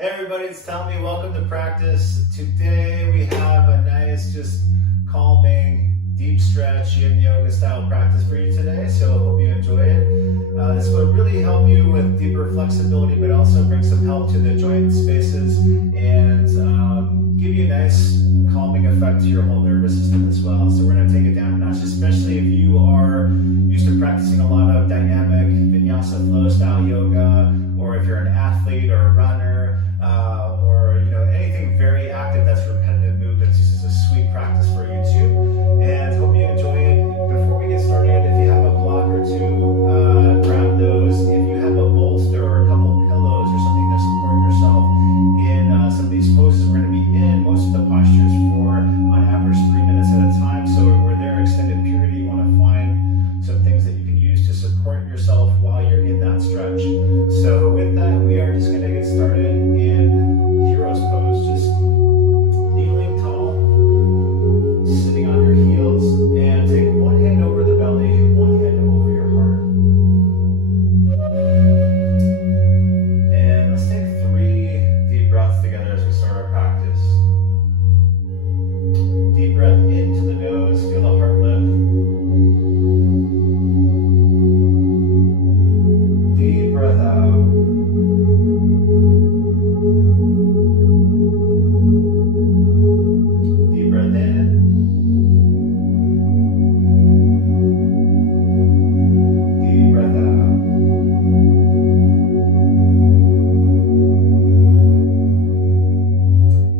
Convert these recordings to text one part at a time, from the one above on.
Hey everybody, it's Tommy. Welcome to practice. Today we have a nice, just calming, deep stretch yin yoga style practice for you today. So I hope you enjoy it. This will really help you with deeper flexibility, but also bring some help to the joint spaces and give you a nice calming effect to your whole nervous system as well. So we're going to take it down a notch, especially if you are used to practicing a lot of dynamic vinyasa flow style yoga, or if you're an athlete or a runner, or anything very active that's repetitive movements. This is a sweet practice for you too, and hope you enjoy it. Before we get started, if you have a block or two, grab those. If you have a bolster or a couple pillows or something to support yourself in some of these poses we're going to be in, most of the postures for on average 3 minutes at a time. So we're there extended period. You want to find some things that you can use to support yourself while you're in that stretch. So with that, we are just going to get started in hero's pose. Just kneeling tall, sitting on your heels, and take one hand over the belly, one hand over your heart. And let's take 3 deep breaths together as we start our practice. Deep breath into the nose, feel the heart lift. Deep breath out. Deep breath in. Deep breath out.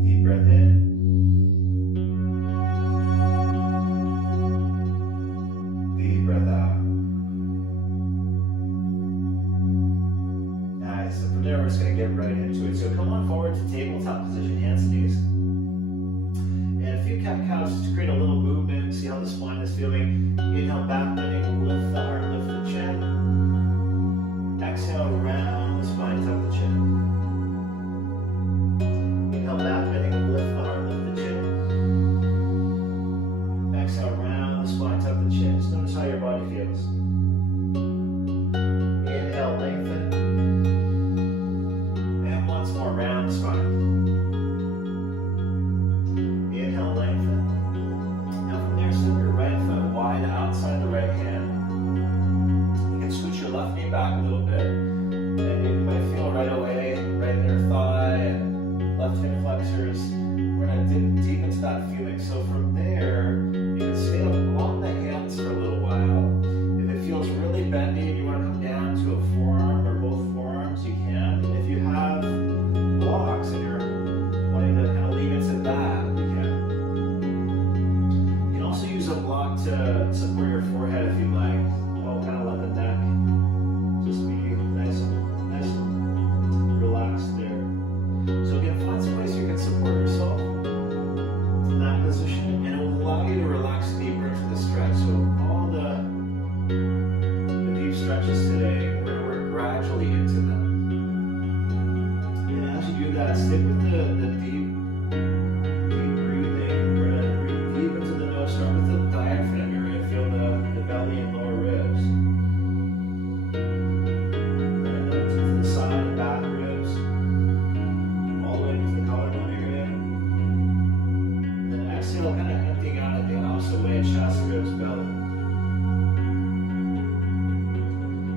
Deep breath in. Deep breath out. Nice. So from there, we're just going to get right into it. So come on forward to tabletop position, hands and knees. And a few cat-cows just to create a little movement. See how the spine is feeling. Inhale, back bending, lift the heart, lift the chin. Exhale, round the spine, tuck the chin. Inhale, back bending, lift the heart, lift the chin. Exhale, round the spine, tuck the chin. Just notice how your body feels. Inhale, lengthen. And once more, round the spine. Inhale, lengthen. Now from there, step your right foot wide outside the right hand. You can switch your left knee back a little bit. And you might feel right away, right inner thigh and left hip flexors. We're going to dip deep into that feeling. So from there, you can stay on the hands for a little while. If it feels really bendy and you want to come down to a forearm or both forearms, you can. And if you have blocks and you're wanting to kind of lean into that, you can. You can also use a block to support your forehead if you like. I'll kind of let the neck just be nice and relaxed there. So again, find some ways you can support yourself in that position, and it will allow you to relax deeper into the stretch. So all the deep stretches today, we're going to work gradually into them. And as you do that, stick with the deep breathing. We're going to breathe deep into the nose. Start with the diaphragm. You're going to feel the belly and lower ribs. And then to the side and back ribs. All the way into the collarbone area. And then exhale, kind of emptying out at the opposite way, chest, ribs, belly.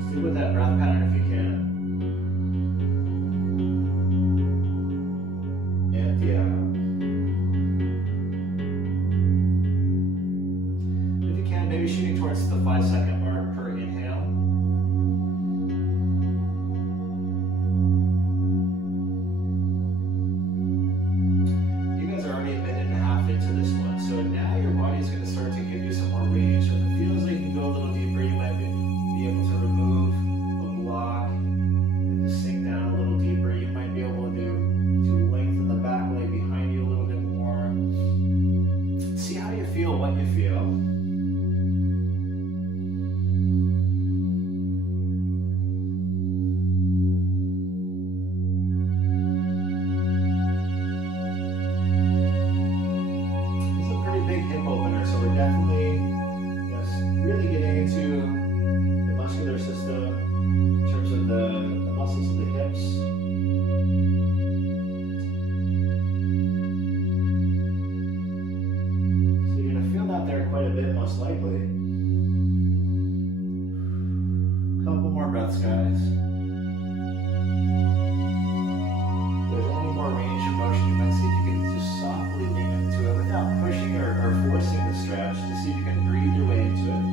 Stick with that breath pattern if you can. Empty out. If you can, maybe shooting towards the 5-second mark per inhale. You guys are already a minute and a half into this one, so now your body is going to start to give you some more range. So if it feels like you can go a little deeper, you might be able to remove a block more breaths, guys. If there's any more range of motion, you might see if you can just softly lean into it without pushing or forcing the stretch. Just see if you can breathe your way into it.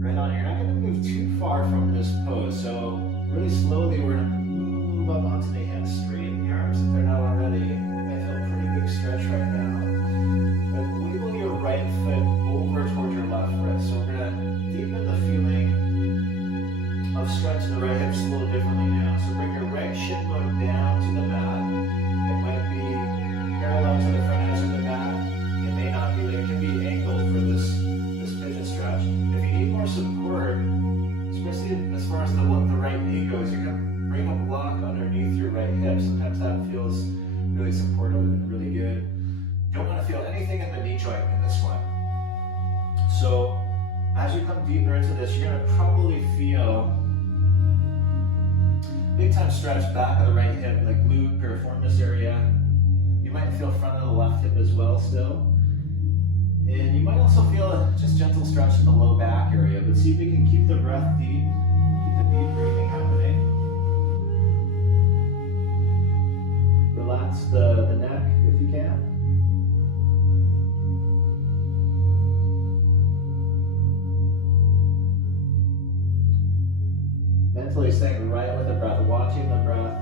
Right on. You're not going to move too far from this pose. So really slowly, we're going to move up onto the hands, straighten the arms if they're not already. You might feel a pretty big stretch right now. But wiggle your right foot over towards your left wrist. So we're going to deepen the feeling of stretch in the right hips a little differently now. So bring your right shin bone down to the mat. It might be parallel to the front edge of the mat. It may not be. It can be angled for this pigeon stretch. If you need more support, especially as far as the right knee goes, you can bring a block underneath your right hip. Sometimes that feels really supportive and really good. Don't want to feel anything in the knee joint in this one. So as you come deeper into this, you're going to probably feel big time stretch back of the right hip, like glute, piriformis area. You might feel front of the left hip as well still. And you might also feel just gentle stretch in the low back area, but see if we can keep the breath deep, keep the deep breathing happening. Relax the neck if you can. Mentally staying right with the breath, watching the breath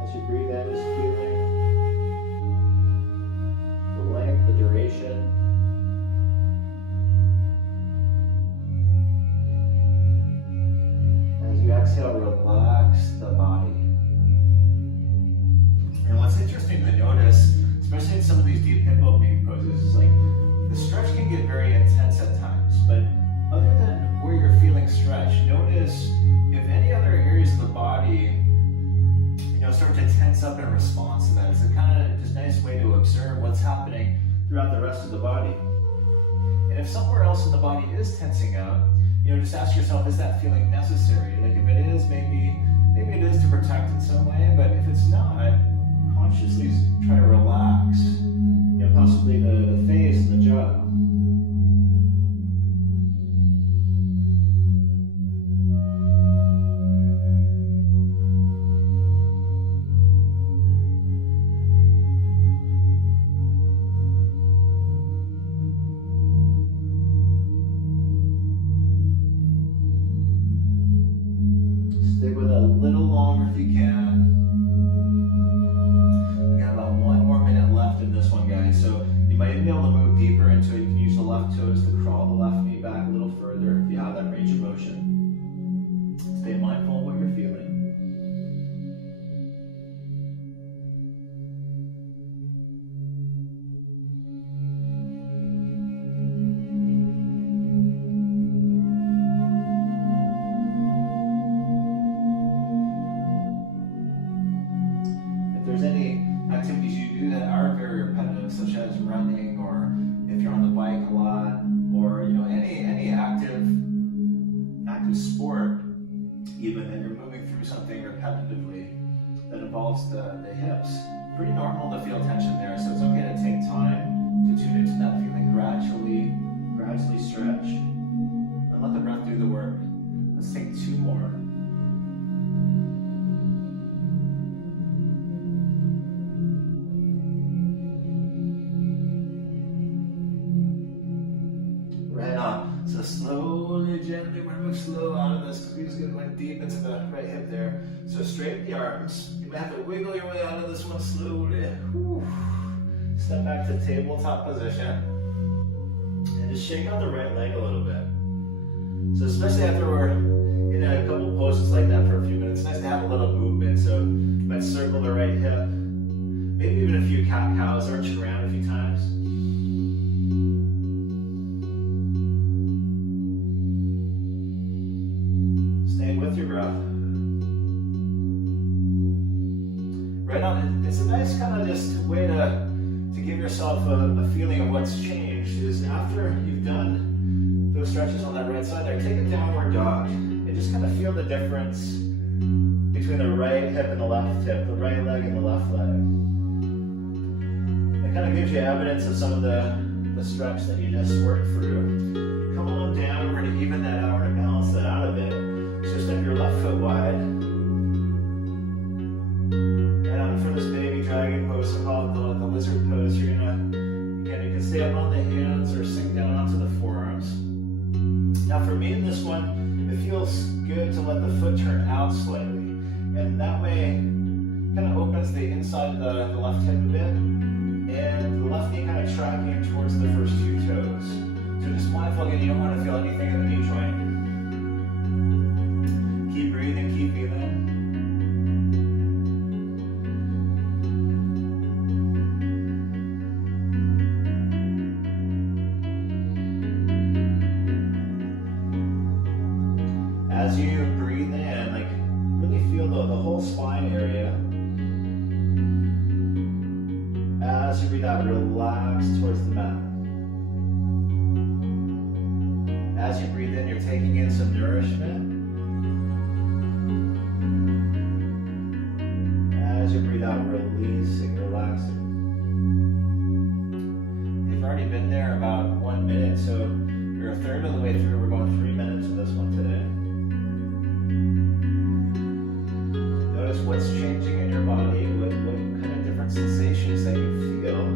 as you breathe in, just feeling the length, the duration. As you exhale, relax the body. And what's interesting to notice, especially in some of these deep hip opening poses, is like the stretch can get very intense at times, but other than where you're feeling stretch, notice if any other areas of the body, start to tense up in response to that. It's a kind of just nice way to observe what's happening throughout the rest of the body. And if somewhere else in the body is tensing up, just ask yourself, is that feeling necessary? Like if it is, maybe it is to protect in some way, but if it's not, consciously try to relax, possibly the face and the jaw. Stick with it a little longer if you can. We got about 1 more minute left in this one, guys. So you might be able to move deeper into it. You can use the left toes to crawl the left knee back a little further if you have that range of motion. Stay mindful of what you're feeling. If there's any activities you do that are very repetitive, such as running, or if you're on the bike a lot, or any active sport, even that you're moving through something repetitively that involves the hips, pretty normal to feel tension there. So it's okay to take time to tune into that feeling, gradually stretch, and let the breath do the work. Let's take 2 more. Right on. So slowly, gently, we're going to move slow out of this because we just went deep into the right hip there. So straighten the arms. You might have to wiggle your way out of this one slowly. Whew. Step back to tabletop position. And just shake out the right leg a little bit. So especially after we're in a couple poses like that for a few minutes, it's nice to have a little movement. So you might circle the right hip. Maybe even a few cat-cows, arching around a few times. Staying with your breath. Right on. It's a nice kind of just way to give yourself a feeling of what's changed. Is after you've done those stretches on that right side there, take a downward dog and just kind of feel the difference between the right hip and the left hip, the right leg and the left leg. It kind of gives you evidence of some of the stretch that you just worked through. Come on down, we're going to even that out, we're going to balance that out a bit. So step your left foot wide. And out for this baby dragon pose, so call it the lizard pose. You're going to, again, you can stay up on the hands or sink down onto the forearms. Now for me in this one, it feels good to let the foot turn out slightly. And that way, kind of opens the inside of the left hip a bit. And the left knee kind of tracking towards the first two toes. So just mindful again, you don't want to feel anything in the knee joint. Keep breathing, keep feeling. As you breathe in, like really feel the whole spine area. As you breathe out, relax towards the mat. As you breathe in, you're taking in some nourishment. As you breathe out, releasing, relaxing. You've already been there about 1 minute, so you're a third of the way through. We're going 3 minutes of this one today. Notice what's changing in your body, what kind of different sensations that you feel.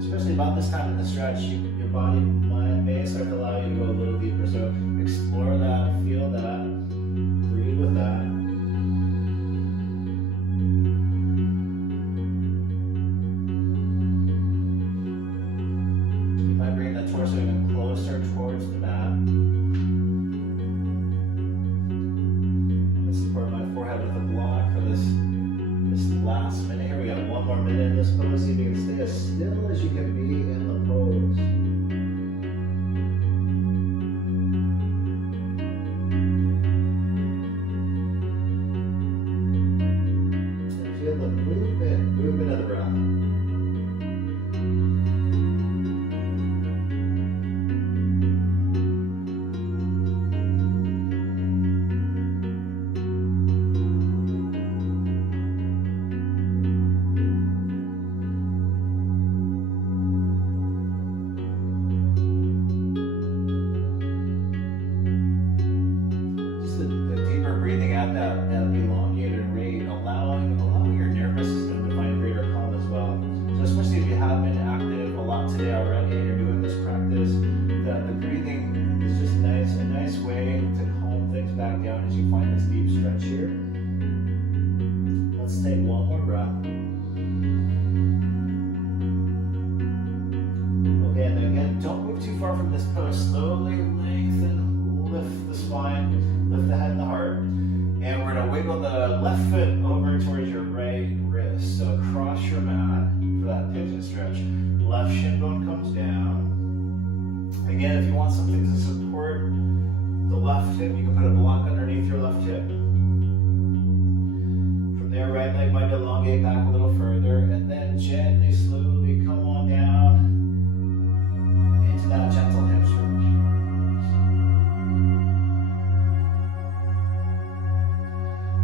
Especially about this time in the stretch, your body may start to allow you to go a little deeper. So explore that, feel that, breathe with that. Torso even closer towards the mat. I'm going to support my forehead with a block for this last minute. Here we got 1 more minute in this pose. See if you can stay as still as you can be in the pose. And feel the movement of the breath. That elongated rate, allowing your nervous system to find greater calm as well. So especially if you have been active a lot today already and you're doing this practice, the breathing is just a nice way to calm things back down as you find this deep stretch here. Let's take 1 more breath. Okay, and then again, don't move too far from this pose. Slowly lengthen, lift the spine, lift the head and the heart. And we're going to wiggle the left foot over towards your right wrist. So across your mat for that pigeon stretch. Left shin bone comes down. Again, if you want something to support the left hip, you can put a block underneath your left hip. From there, right leg might elongate back a little further. And then gently, slowly come on down into that gentle hip stretch.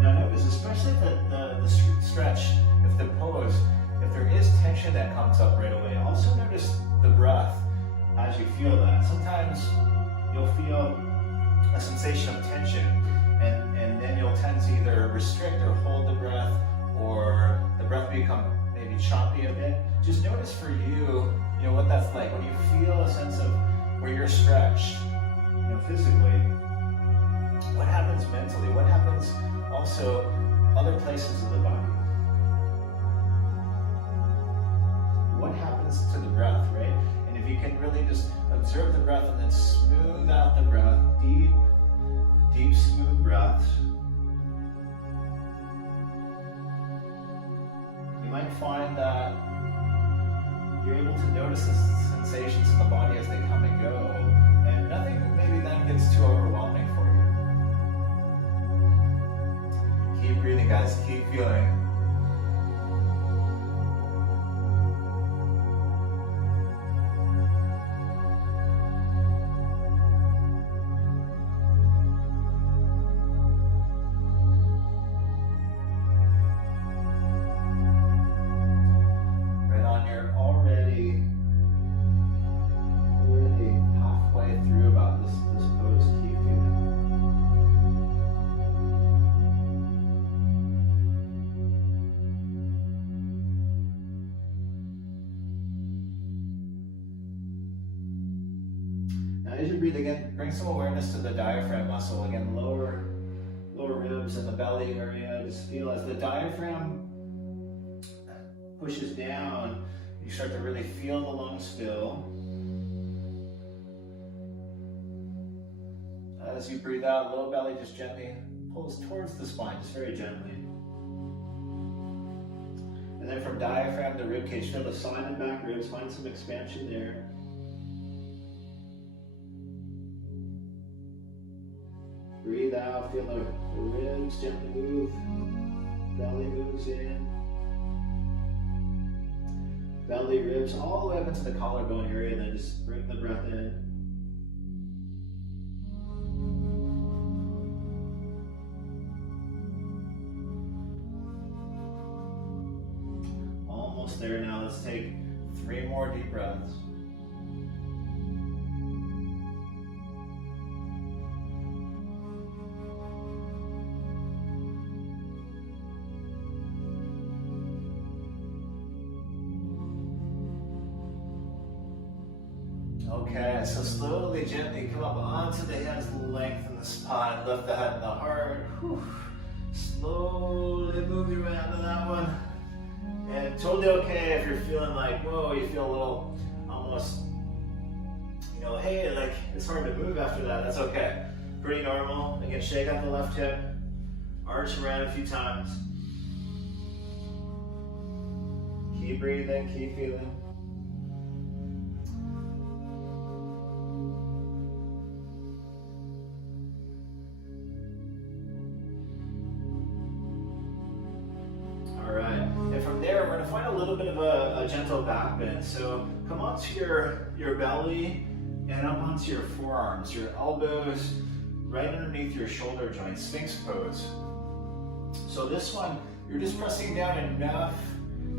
Now notice, especially the stretch, if the pose, if there is tension that comes up right away, also notice the breath as you feel that. Sometimes you'll feel a sensation of tension, and then you'll tend to either restrict or hold the breath, or the breath become maybe choppy a bit. Just notice for you, what that's like when you feel a sense of where you're stretched, physically. What happens mentally? What happens also other places of the body? What happens to the breath, right? And if you can really just observe the breath and then smooth out the breath, deep, smooth breaths. You might find that you're able to notice the sensations in the body as they come and go, and nothing maybe then gets too overwhelming for you. Keep breathing, guys. Keep feeling. Right on, you're already halfway through about this pose. Keep feeling. Now as you breathe again, bring some awareness to the diaphragm muscle. Again, lower ribs and the belly area. Just feel as the diaphragm pushes down, you start to really feel the lungs fill. As you breathe out, low belly just gently pulls towards the spine, just very gently. And then from diaphragm to rib cage, feel the side and back ribs, find some expansion there. Breathe out, feel the ribs gently move, belly moves in. Belly, ribs, all the way up into the collarbone area, then just bring the breath in. Almost there now. Let's take 3 more deep breaths. Okay, so slowly, gently come up onto the hands, lengthen the spine, lift the head and the heart. Whew. Slowly move your way onto that one. And totally okay if you're feeling like, whoa, you feel a little almost, hey, like it's hard to move after that. That's okay. Pretty normal. Again, shake out the left hip, arch around a few times. Keep breathing, keep feeling. We're going to find a little bit of a gentle back bend. So come onto your belly and up onto your forearms, your elbows right underneath your shoulder joints, Sphinx pose. So this one, you're just pressing down enough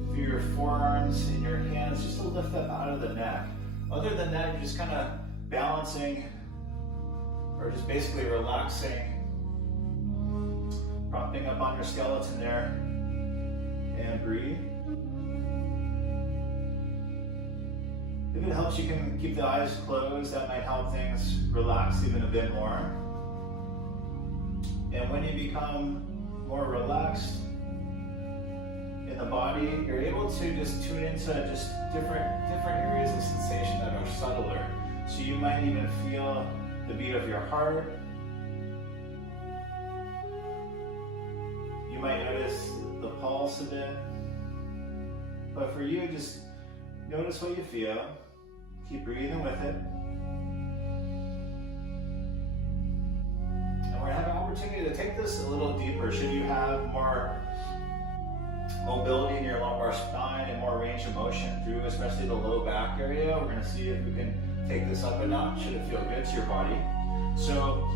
through your forearms and your hands just to lift up out of the neck. Other than that, you're just kind of balancing or just basically relaxing, propping up on your skeleton there, and breathe. If it helps, you can keep the eyes closed. That might help things relax even a bit more. And when you become more relaxed in the body, you're able to just tune into just different areas of sensation that are subtler. So you might even feel the beat of your heart. You might notice the pulse a bit. But for you, just notice what you feel. Keep breathing with it. And we're going to have an opportunity to take this a little deeper. Should you have more mobility in your lumbar spine and more range of motion through especially the low back area, we're going to see if we can take this up a notch. Should it feel good to your body? So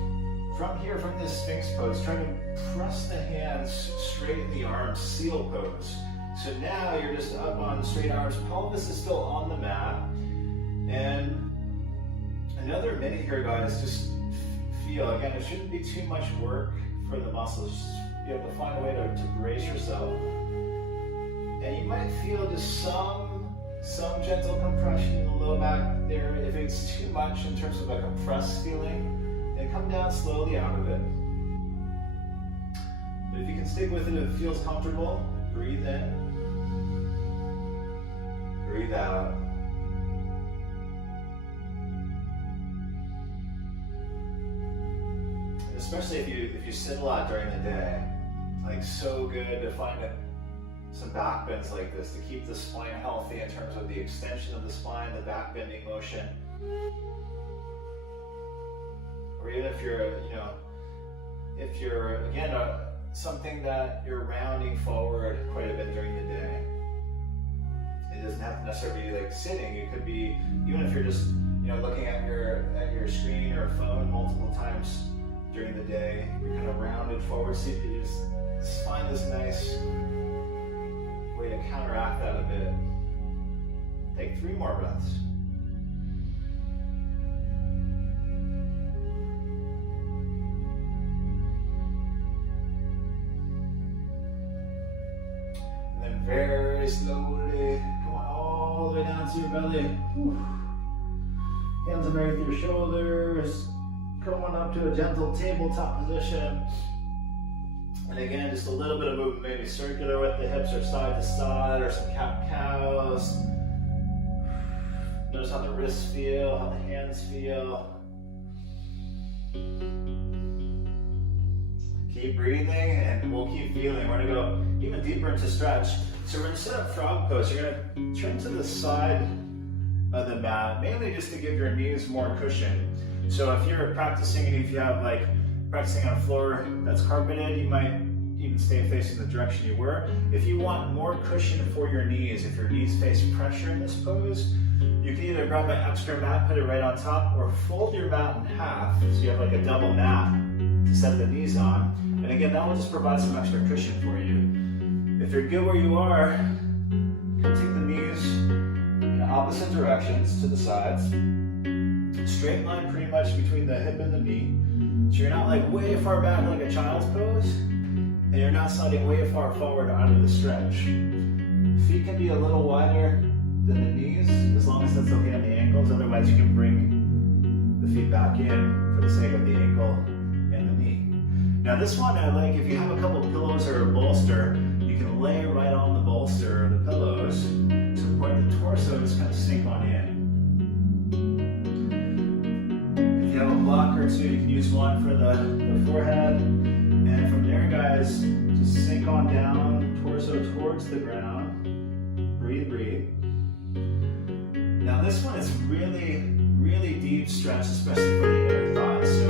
from here, from this Sphinx pose, try to press the hands straight in the arms, seal pose. So now you're just up on straight arms, pelvis is still on the mat. And another minute here, guys, just feel, again, it shouldn't be too much work for the muscles. Just be able to find a way to brace yourself. And you might feel just some gentle compression in the low back there. If it's too much in terms of a compressed feeling, then come down slowly out of it. But if you can stick with it, it feels comfortable. Breathe in. Breathe out. Especially if you sit a lot during the day, like so good to find some back bends like this to keep the spine healthy in terms of the extension of the spine, the back bending motion. Or even if you're again something that you're rounding forward quite a bit during the day. It doesn't have to necessarily be like sitting. It could be, even if you're just, you know, looking at your screen or phone multiple times during the day, you're kind of rounded forward. See if you just find this nice way to counteract that a bit. Take 3 more breaths. And then very slowly going all the way down to your belly. Whew. Hands underneath your shoulders, going up to a gentle tabletop position. And again, just a little bit of movement, maybe circular with the hips or side to side, or some cat-cows. Notice how the wrists feel, how the hands feel. Keep breathing, and we'll keep feeling. We're gonna go even deeper into stretch. So we're gonna set up frog pose. You're gonna turn to the side of the mat, mainly just to give your knees more cushion. So if you're practicing, and if you have like practicing on a floor that's carpeted, you might even stay facing the direction you were. If you want more cushion for your knees, if your knees face pressure in this pose, you can either grab an extra mat, put it right on top, or fold your mat in half so you have like a double mat to set the knees on. And again, that will just provide some extra cushion for you. If you're good where you are, you can take the knees in opposite directions to the sides. Straight line pretty much between the hip and the knee. So you're not like way far back like a child's pose, and you're not sliding way far forward out of the stretch. Feet can be a little wider than the knees, as long as that's okay on the ankles. Otherwise, you can bring the feet back in for the sake of the ankle and the knee. Now this one, I like, if you have a couple pillows or a bolster, you can lay right on the bolster or the pillows to support the torso, just kind of sink on in. If you have a block or two, you can use one for the forehead. And from there, guys, just sink on down, torso towards the ground. Breathe, breathe. Now this one is really, really deep stretch, especially for the inner thighs. So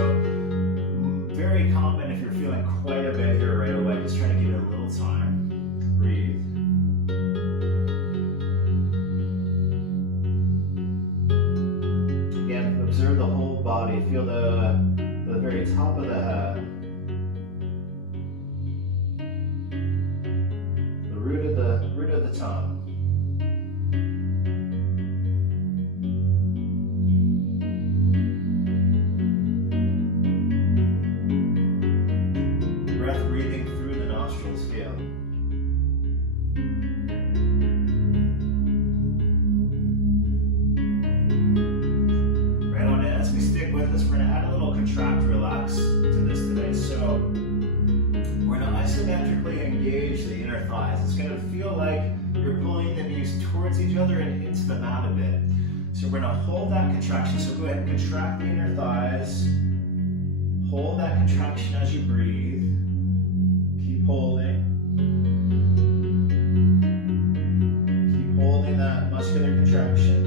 very common if you're feeling quite a bit here right away. Just try to give it a little time. Breathe. Again, observe the whole body. Feel the very top of the head. The root of the tongue. We're going to hold that contraction. So go ahead and contract the inner thighs. Hold that contraction as you breathe. Keep holding. Keep holding that muscular contraction.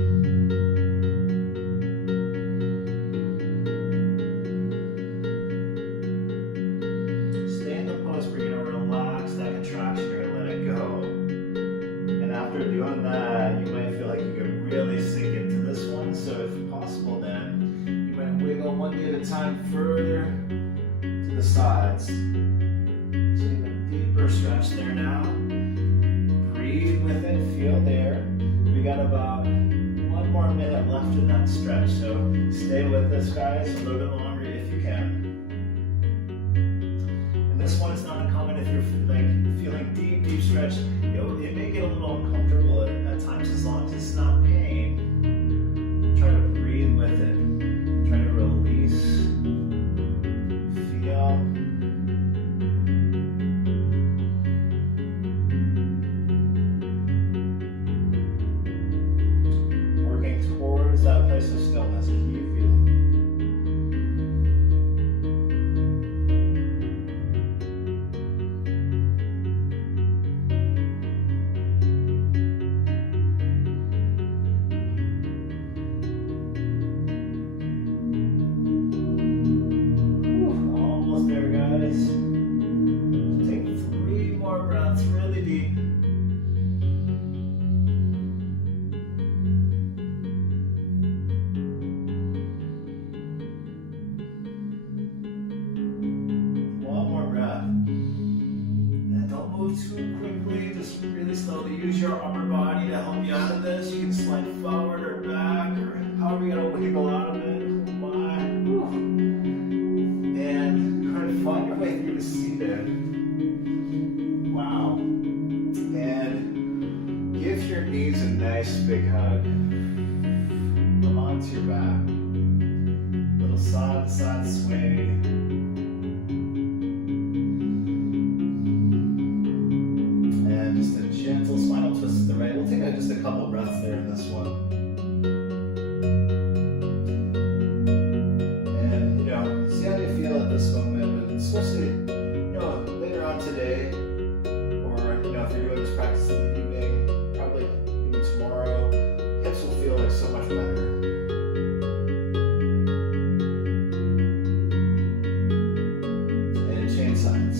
Stay in the pose where you're going to relax that contraction. You're going to let it go. And after doing that, you might feel like you could really sink into this one. So if possible, then you might wiggle one knee at a time further to the sides. So even deeper stretch there now. Breathe with it, feel there. We got about 1 more minute left in that stretch. So stay with us, guys, a little bit longer if you can. And this one is not uncommon if you're like feeling deep stretch. It may get a little uncomfortable at times, as long as it's not pain. Try to breathe with it. Try to release. Feel. Working towards that place of stillness. Keep feeling. move too quickly, just really slowly. Use your upper body to help you out of this. You can slide forward or back or however you're gonna wiggle out of it. Oh my. And kind of find your way through the seated. Wow. And give your knees a nice big hug. Come onto your back. Little side to side swing. And just a gentle spinal twist to the right. We'll take just a couple breaths there in this one. And see how you feel at this moment, but especially later on today, or if you're doing this practice in the evening, probably even tomorrow, hips will feel like so much better. And chain signs.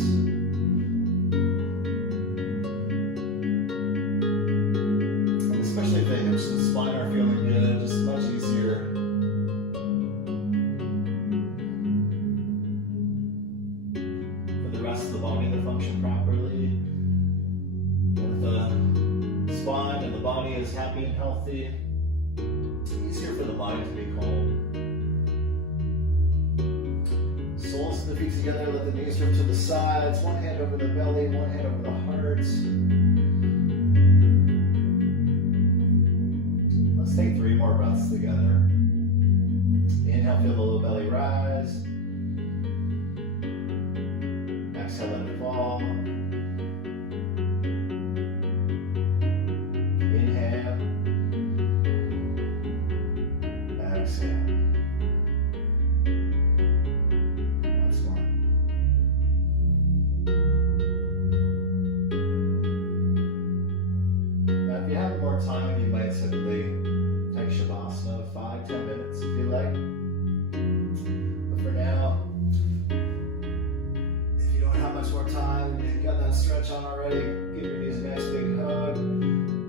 Especially if the hips and spine are feeling good, just much easier. For the rest of the body to function properly. If the spine and the body is happy and healthy, it's easier for the mind to be calm. Soles of the feet together, let the knees drift to the sides. One hand over the belly, one hand over the heart. Let's take 3 more breaths together. Inhale, feel the low belly rise. Exhale, let it fall. Inhale. Exhale. Once more. Now, if you have more time, you might simply take Shavasana 5-10 minutes if you like. But for now, if you don't have much more time, you've got that stretch on already, give your knees a nice big hug.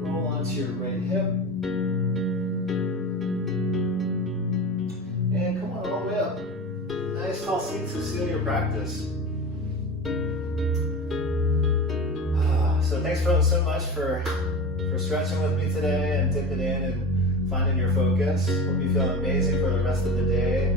Roll onto your right hip. And come on all the way up. Nice tall seat to seal your practice. So thanks so much for stretching with me today and dipping in and finding your focus. Hope you feel amazing for the rest of the day.